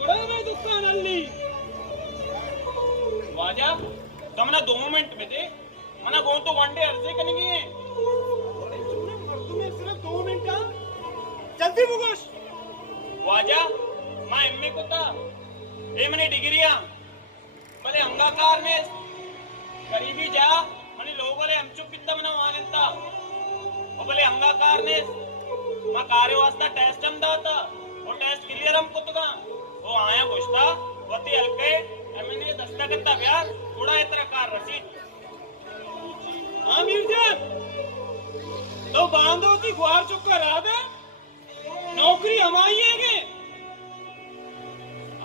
ಕೊಡವೆ ದುಕಾನಲ್ಲಿ वाजा तुमने 2 मिनट में थे मना कौन तो वनडे अर्जी करेंगे तुम्हें सिर्फ 2 मिनट जल्दी मुगोश वाजा मैं एमए को था ए मैंने डिग्रियां भले अंगाकार ने करीबी जा मनी लोगों ने हमचुप कितना मना वालेंता और भले अंगाकार ने मैं कार्यवास्ता टेस्ट हम दाता और टेस्ट क्लियर हम को तो का वो आया पूछता वती हल्के मैंने दस्तखत यार थोड़ा इतना कार रसीद आमिर जान तो बांधो की गुहार चुका रहा था नौकरी हमारी है के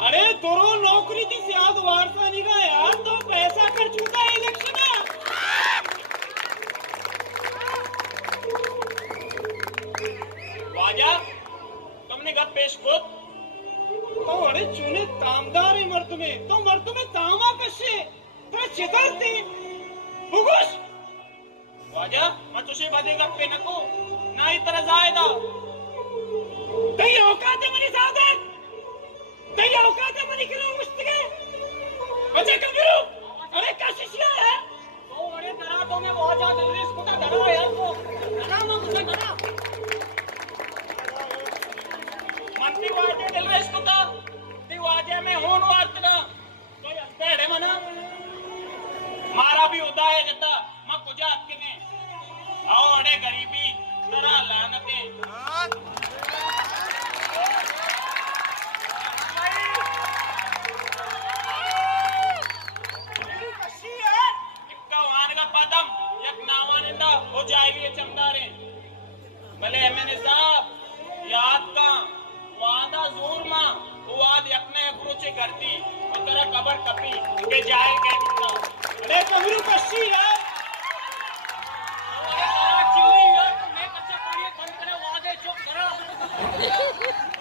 अरे तोरो नौकरी की सियाद वारसा निका यार तो पैसा कर चुका है इलेक्शन वाजा तुमने गप पेश खुद तो अरे चुने तामदार है मर्द में तामा कशे तो चितरती बुगुश वाजा मैं तुझे बदेगा पे नको ना इतना जायदा तई औकात है मनी सादत तई औकात है मनी किलो मुश्तिके बचे कबिरो अरे काशिशिया है तो अरे डरा तो मैं वाजा जल्दी इसको डरा यार को डरा मैं मुझे डरा मंत्री वाजे दिल रे इसको ता ती वाजे में होन वात का कोई अस्तेड़े मना मारा भी उदा है जता मैं कुजा अक्के आओ अड़े गरीबी जरा लानते इक्का वान का पदम यक नावानिंदा हो जाएगी चमदारे भले एमएनए साहब याद का वादा जोर मां वाद यकने अप्रोचे करती तो तेरा कबर कपी के जाए के दिखा अरे कबरू कशी है अरे तारा चिल्ली यार मैं कच्चा पानी बंद करे वादे चुप करा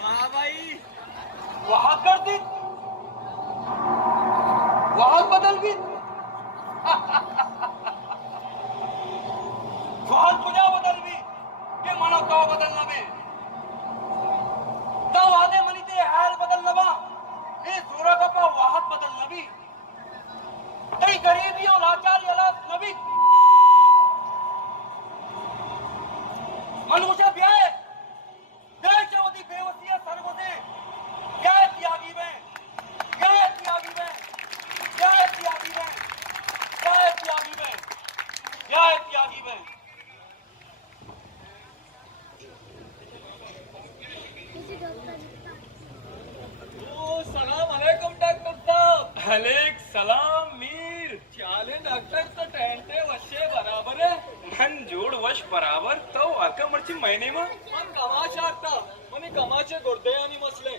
हां भाई वहां कर दी वहां बदल गई वहां कुजा बदल गई के मानो तो बदलना में तो वादे मनी ते हाल बदलना बा ए जोरा कपा वाहत बदलना भी तई गरीबी और लाचारी हालात नबी मनुष्य ब्याह देश चौथी बेवसिया सर्वदे क्या त्यागी में क्या त्यागी में क्या त्यागी में क्या त्यागी में क्या त्यागी में सलाम अलैकुम डॉक्टर साहब अलैक सलाम मीर चाले डॉक्टर तो टेंटे वशे बराबर है मन जोड़ वश बराबर तो आका मर्ची महीने में मन कमाश आता मने कमाचे गुर्दे यानी मसले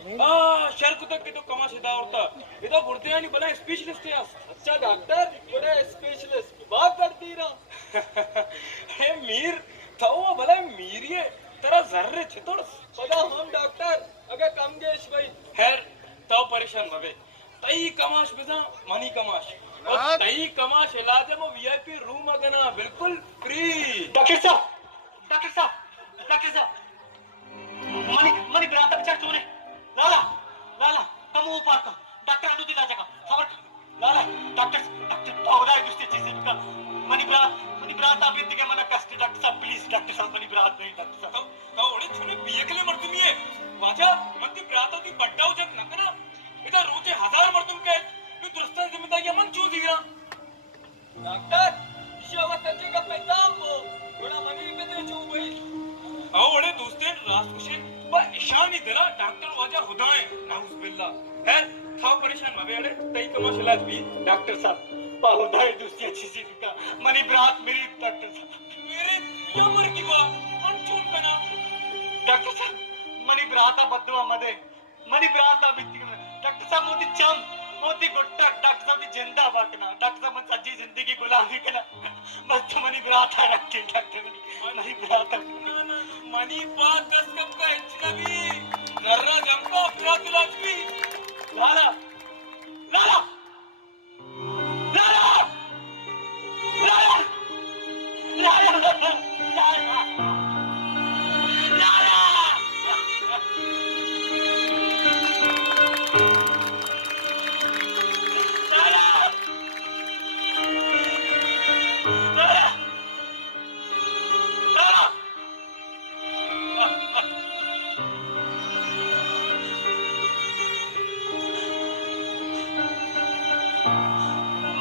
शर्क तक के तो कमाश दावरता ये तो गुर्दे यानी बड़ा स्पेशलिस्ट है अच्छा डॉक्टर बड़े स्पेशलिस्ट बात करती रहा हे मीर तो वो भला मीर ये तेरा जर्रे छितोड़ पता हम डॉक्टर अगर कम गेश भाई खैर तो परेशान मवे तई कमाश बिजा मनी कमाश और तई कमाश इलाज में वीआईपी रूम अगना बिल्कुल फ्री डॉक्टर साहब मनी ब्राता विचार चोरे लाला कम वो पाता डॉक्टर अनुदी लाजा का खबर लाला डॉक्टर पौड़ा दुष्ट चीज का मनी ब्राता अभी दिखे मना कष्ट डॉक्टर साहब प्लीज डॉक्टर साहब मनी ब्रात नहीं डॉक्टर साहब तो ओड़े छुने पिए के लिए मरती नहीं है वाजा मनी ब्राता की बट्टा जब ना करा इधर रोजे 1000 मर्दुम के तू दुरुस्ता जिम्मेदारी मन चू दीरा डॉक्टर शिवा तजे का पैदाम को थोड़ा मनी पे दे चू भाई आओ बड़े दोस्ते रात कुशे बा ईशानी तेरा डॉक्टर वाजा खुदाए नाउस बिल्ला है था परेशान मवे अरे तई कमाश इलाज भी डॉक्टर साहब पाहुदाई दोस्ती अच्छी सी का मनी ब्रात मेरी डॉक्टर साहब मेरे या मर की बा मन चून कना डॉक्टर साहब मनी ब्राता बदवा मदे मनी ब्राता बित्ती डॉक्टर साहब मोदी गुट्टा डॉक्टर साहब की जिंदा बाकना डॉक्टर साहब मन सच्ची जिंदगी गुलामी कना बस तो मनी ब्राता रखे डॉक्टर मनी ब्राता मनी पाक कस कब का इच्छा भी जर्रा जमका ब्रात इलाज भी लाला लाला लाला लाला लाला लाला लाला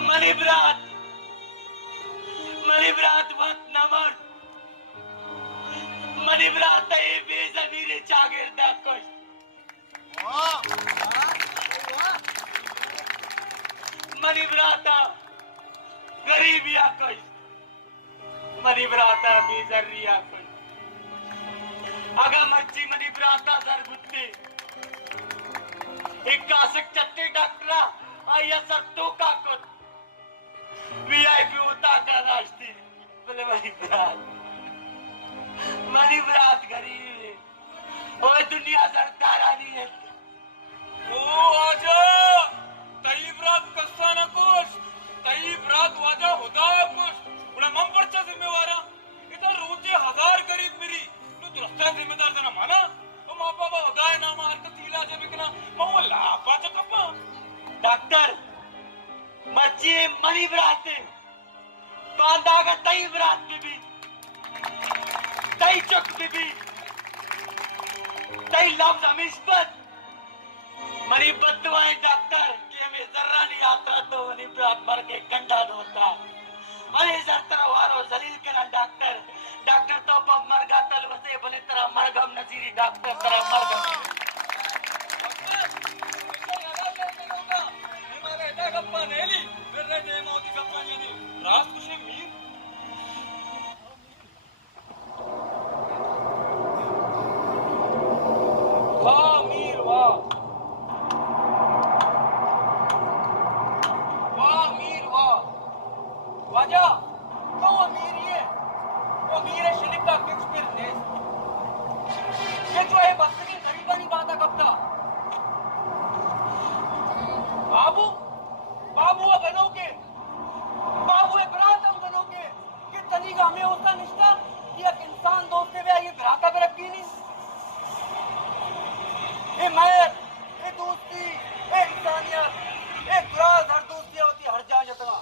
मणिब्रात मणिब्रात मत नमर मणिब्रात ये बेजमीरे जागीरदार कोश मणिब्राता गरीबिया कोश मणिब्राता बेजरिया कोश अगर मच्छी मणिब्राता जरगुत्ते एक कासक चट्टे डॉक्टरा आया सर तो काकत वीआईपी होता का रास्ते बोले मणिब्रात गरीब है और दुनिया सरदारा नहीं है ओ आजा तईब्रात कसा नकोस तईब्रात वाजा होता कुछ बड़ा मंपरचा जिम्मेवारा इधर रोजे 1000 गरीब मेरी तू रस्ता जिम्मेदार जना माना तो माँ बाबा होता है ना मार का तीला जब इकना माँ लापा चकप्पा डॉक्टर मच्छी मणिब्रात है बांधा का तईब्रात भी तई चक भी तई लफ्ज हमिस्पत मरी बदवाएं डॉक्टर कि हमें जर्रा नहीं आता तो मणिब्रात मर के कंडा होता अरे जर वारो जलील के ना डॉक्टर डॉक्टर तो पब मरगा तल वसे भले तरह मरगम नजीरी डॉक्टर तरह मरगम गप्पा नेली फिर रे जे मोती गप्पा यानी रात कुशे मीर वाह मीर वाह वाह मीर वाह वाजा तो अमीर ये वो मीर है शरीफ का किस फिर नेस ये जो है बस्तनी गरीबानी बात है कब का बाबू बाबू बनोगे बाबू इब्राहिम बनोगे कि तनीगा हमें होता निष्ठा कि एक इंसान दोस्त के ये भ्राता पे रखी नहीं ये मैर ये दोस्ती ये इंसानियत ये गुराज हर दोस्ती होती हर जा जतवा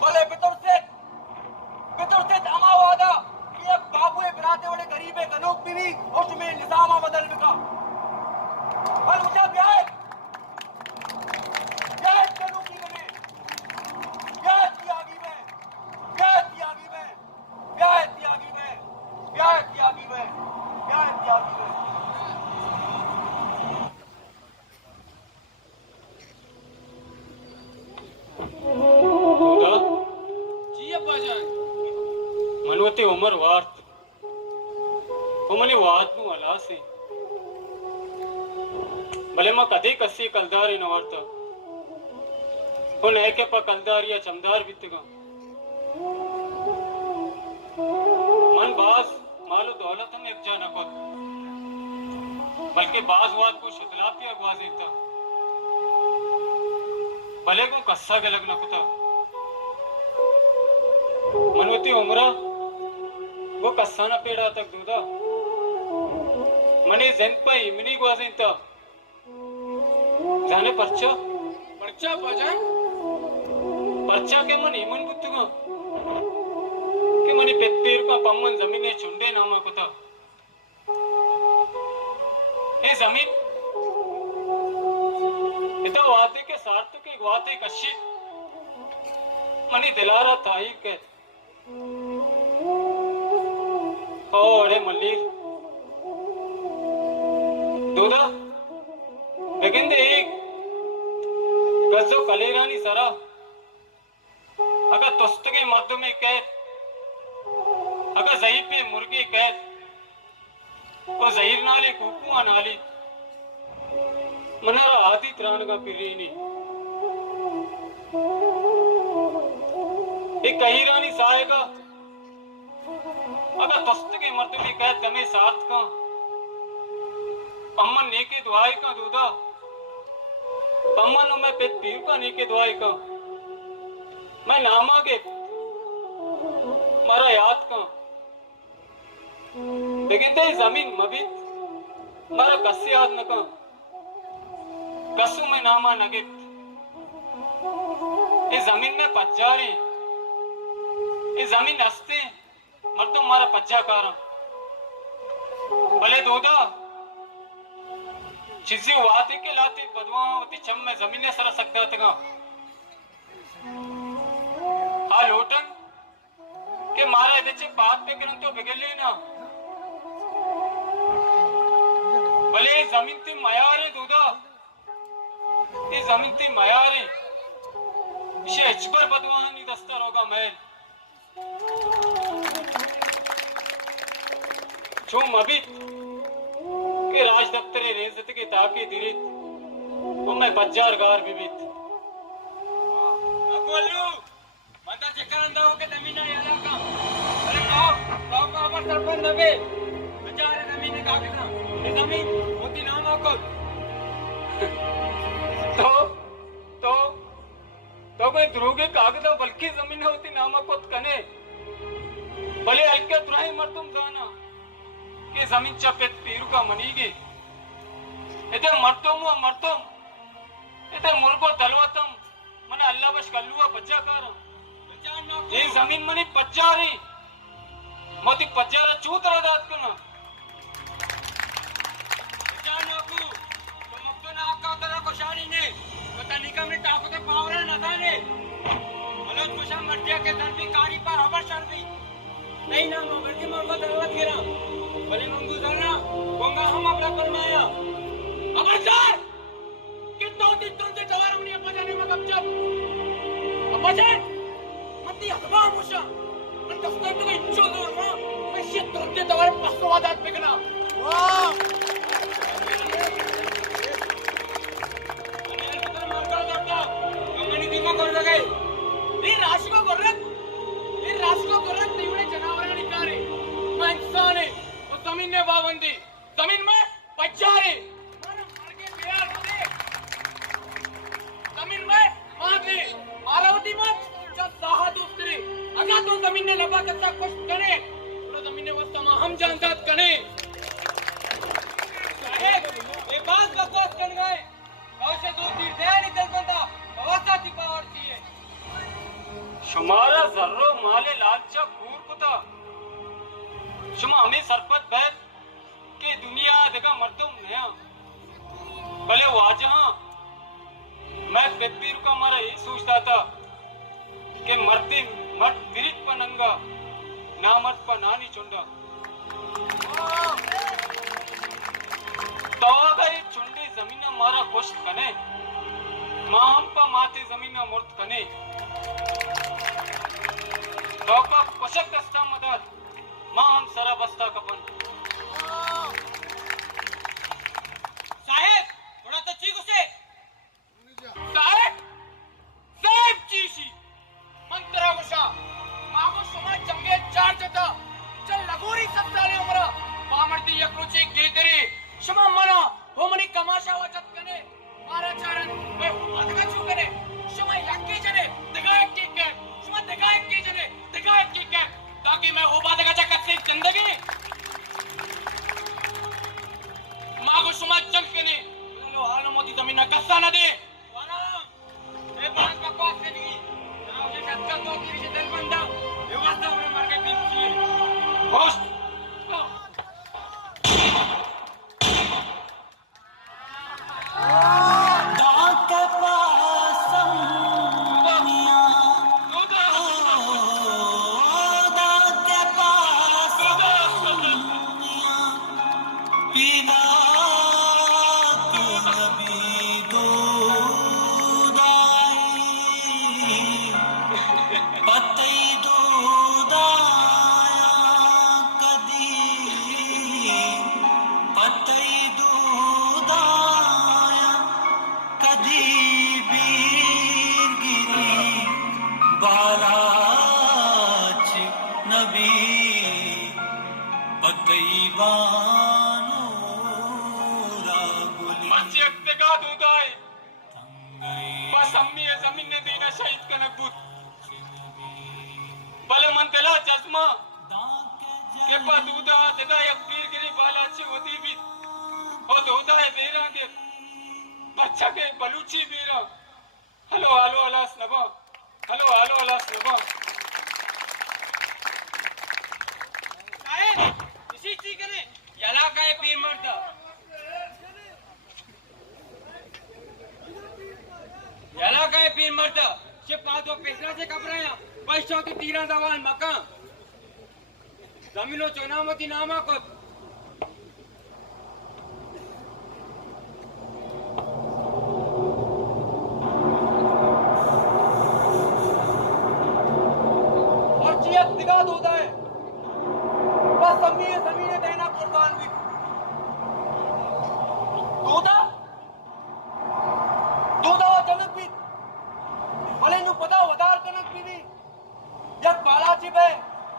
बोले बितर से अमा वादा कि एक बाबू इब्राहिम बड़े गरीब है गनोक भी उसमें निजामा बदल बिका और मुझे ब्याह करूंगी मैंने ब्याह त्यागी में ब्याह त्यागी में ब्याह त्यागी में ब्याह त्यागी में ब्याह त्यागी में जी अब्बा जान मनवती उमर वार्त वो मनी वात नु अला से भले मां कदी कसी कलदारी न वार्ता उन एके पा कलदारिया चमदार बितगा मन बाज मालो दौलत हम एक जाना को बल्कि बाज वाद को शुद्लाती अगवाज था भले को कस्सा के लगना कुता मनवती उमरा वो कस्सा ना पेड़ा तक दूधा मने जन पाई मिनी ग्वाजिन था जाने पर्चा बाजाय पर्चा के मन इमन बुत्तुगा कि मनी पेत्तेर का पम्मन जमीन ने चुंडे नामा को था ये जमीन इतना वाते के सार्थ के वाते कशी मनी दिलारा ताई के ओरे मल्ली दूधा लेकिन एक गजो कलेरानी सरा अगर तुस्त के मर्दों में कैद अगर जही पे मुर्गी कैद तो जहीर नाले कुकुआ नाली मनारा आदि त्राण का पिरीनी एक कहीरानी साएगा अगर तुस्त के मर्दों में कैद दमे साथ का पम्मन नेके दुआई का दूधा पम्मन में पेट पीर का नेके दुआई का मैं नामा के मारा याद का लेकिन ते जमीन मबित मारा कस्से याद न का कसू में नामा नगित ये जमीन में पज्जारी ये जमीन हस्ते मर्दों मारा पज्जा कारा भले दूधा चिजी वाते के लाते बदवा होती चम में जमीने सर सकता तगा हा लोटन के मारा देचे बात पे करन तो बिगड़ले ना भले जमीन ती मायारे दूधा ये जमीन ती मायारे इसे इचबर बदवाहनी दस्तर होगा मैल जो मबित के राज दफ्तरे रेजत के ताके दिरित वो मैं बज्जार गार बिबित अकोलू मंदा चक्करंदा होके जमीन याला का अरे तो हमार सरपंच नबे बेचारे जमीन का कितना ये जमीन होती नाम को तो कोई द्रोगे कागदा बल्कि जमीन होती नाम को कने भले हल्के तुराई मर्दुम जाना के जमीन चपेत पेरू का मनीगे इधे मर्दुम इधे मुर्गो दलवतम मने अल्लाह बश कल्लुआ बच्चा कर ये जमीन मनी पज्जारी मोती पज्जारा चूतरा दात को ना जानोकू तो मुक्तो ना आका उतरा कोशानी ने तो निकम ने टाको ते पावरे न थाने मलोज कुशा मर्दिया के दर्दी कारी पर हबर शर्दी नहीं ना मगर की मौका दरवत गिरा भले मंगू जाना गोंगा हम अपना फरमाया अबरदार कि दो दिन तुमसे जवार हमने बजाने में कब जब अबजर मती हवा मुशा मन दफ्तर तो इच्छो दूर मां मैं शिट तुमसे जवार पसवादात बिगना वाह अनिल पुत्र मारका करता कमनी दिमा कर लगे ये राशि को गोरत तीवड़े जनावर निकाले मैं इंसान है वो जमीन ने बाबंदी जमीन में बच्चारे मारा मार के प्यार मदे जमीन में मादे मालावती मत जब साहा दूसरे अगर तुम जमीन ने लबा कच्चा कुछ करे तो जमीन ने वस्ता हम जानतात कने साहेब ये बात बकवास कर गए और से दो तीर दे नहीं दल बंदा व्यवस्था की पावर चाहिए शुमारा जर्रो माले लालचा कूर कुता शुमा हमें सरपत बैठ के दुनिया देगा मर्दुम नया भले वाजहा मैं बेपीर का मारा यही सोचता था कि मर्दी मर्द विरित पनंगा ना मर्द पर नानी चुंडा तो अगर चुंडी जमीन मारा गोश्त कने माम पा माते जमीन मूर्त कने बापा पशक दस्ता मदद मां हम सरा बस्ता कपन साहेब थोड़ा तो चीख उसे साहेब चीशी मंत्रा गुशा मागो समाज जंगे चार जता चल लगोरी सब साले उमरा पामर्ती यकृची गेदरी शमा मना हो मनी कमाशा वचत कने मारा चारन वे अदगा छु कने शमा यक्की जने दगाय की के शमा दगाय की जने दगाय की के ताकि मैं हो बात का चक्कर से जिंदगी मागो समाज जंग कने लो हाल मोती जमीन ना कस्सा न दे वाला ए बात बकवास करेगी ना उसे टक्कर तो की विषय दल बंदा ये वास्ता उन्हें मार के बीच किए होस्ट बच्चा के बलूची बीरा हलो हलो अलास नबा हलो हलो अलास नबा साहेब इसी चीज करे याला काय पीर मरता बीर मर्द शिप पादो पेसरा से कपराया पैसों तीरा जवान मका जमीनो चोनामती नामा को और चियत दिगा दूदा है बस जमीने देना कुर्बान भी दूदा दूदा जनक भी भले नु पता वदार कनक भी जब बालाची पे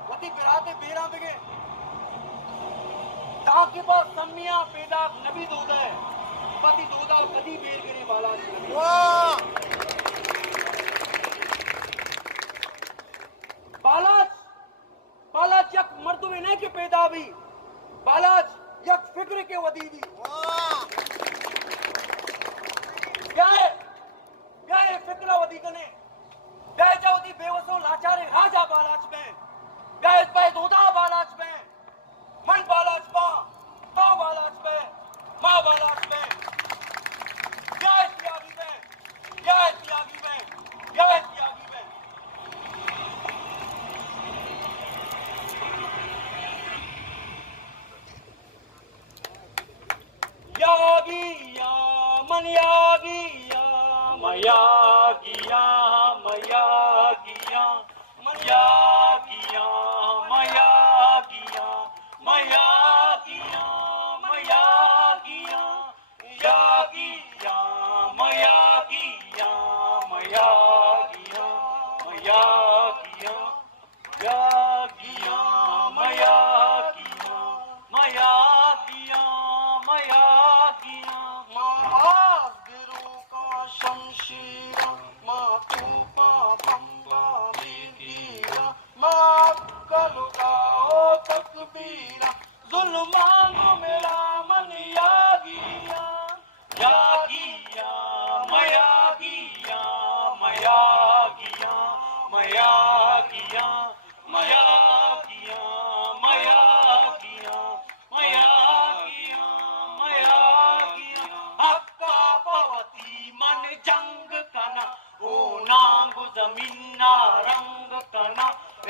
वती बिराते बेरा बिगे ताकि पास सम्मिया पैदा नबी दूदा है पति दूदा कदी बेर गिरे बालाची वाह बालाच यक मर्दुवे नहीं के पैदा भी बालाच यक फिक्र के वदी भी क्या है फिक्र वदी कने क्या है जावती बेवसो लाचारे राजा बालाच में क्या है पे दूधा बालाच में मन बालाच पा तो बालाच में माँ बालाच में क्या है त्यागी में क्या है त्यागी में क्या है त्यागी में यागिया मन यागिया मयागिया मयागिया मयागिया मयागिया मयागिया मयागिया यागिया मयागिया मयागिया मयागिया यागिया मयागिया मयागिया मयागिया महागिरू का शमशीरा मातूपा बम्बा बेगीरा कलुगाओ तकबीरा जुल्मानो मेरा मन यागिया यागिया मयागिया मयागिया मयागिया मयागिया मयागिया मयागिया मयागिया हक्का पवती मन जंग कना ओ नांग जमीना रंग कना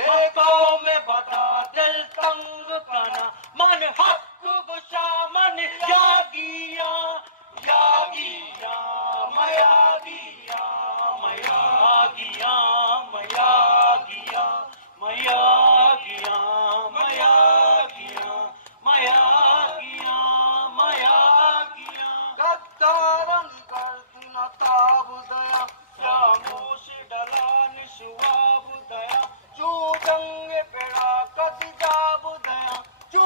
एको में बता दिल तंग कना मन हक गुशा मन यागिया यागिया मयागिया मयागिया मयागिया मयागिया मयागिया मयागिया मयागिया गद्दारन कर दिन ताब दया क्या मोश डला निशुआब दया चू जंग पेड़ा कद जाब दया चू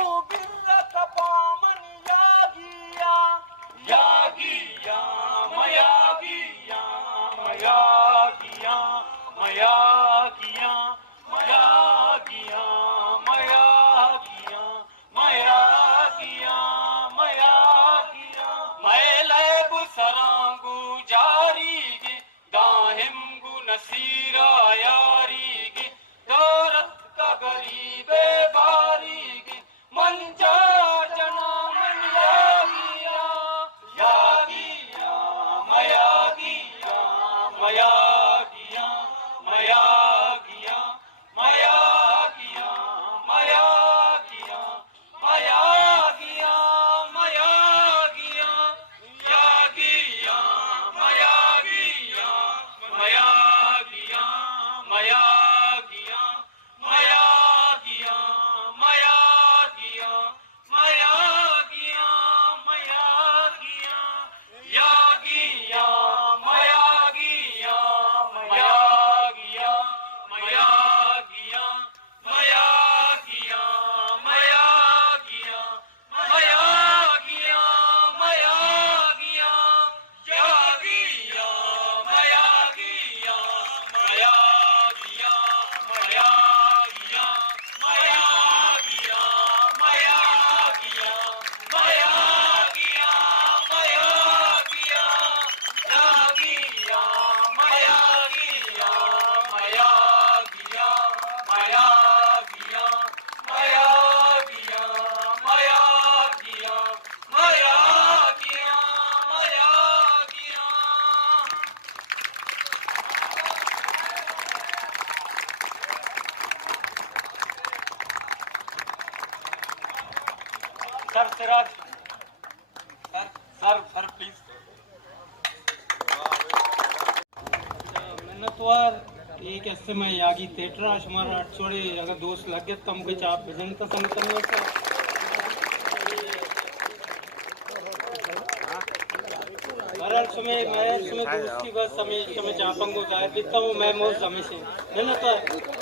सिराज सर सर प्लीज मैंने तो यार एक ऐसे में यागी थिएटर हमारा छोड़े अगर दोस्त लग गए तो हम कुछ आप भजन का संग करने का बहरहाल समय मैं समय दोस्त की बस समय समय चापंगो जाहिर देता हूँ मैं मोर समय से मैंने तो